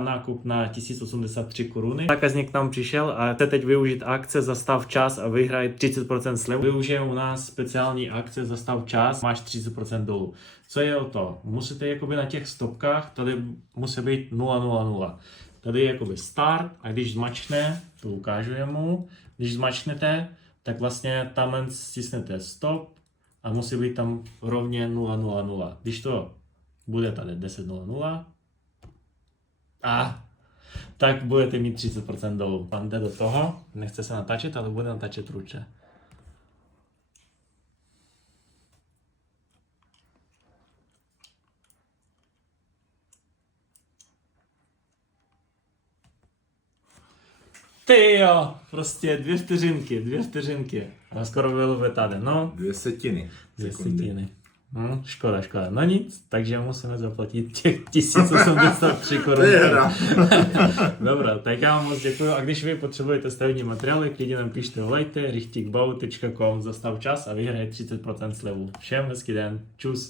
nákup na 1083 koruny. Zákazník nám přišel a chce teď využít akce Zastav čas a vyhraj 30% slevu. Využije u nás speciální akce Zastav čas, máš 30% dolů. Co je o to? Musíte jakoby na těch stopkách, tady musí být 000. Tady je jakoby start a když zmačkne, to ukážu jemu, když zmačknete, tak vlastně tam stisnete stop a musí být tam rovně 000. Když to bude tady 10.00, tak budete mít 30% dolů. Pan jde do toho, nechce se natáčet, ale bude natáčet ruče. Ty jo, prostě 2 vteřinky. A skoro bylo tady, no. 2 setiny. 2 setiny. No, škoda. No nic, takže musíme zaplatit těch 1083 korun. To je hra. Dobrá, tak já vám moc děkuji. A když vy potřebujete stavební materiály, klidně nám pište, volejte richtikbau.com, zastav čas a vyhraje 30% slevu. Všem hezký den. Čus.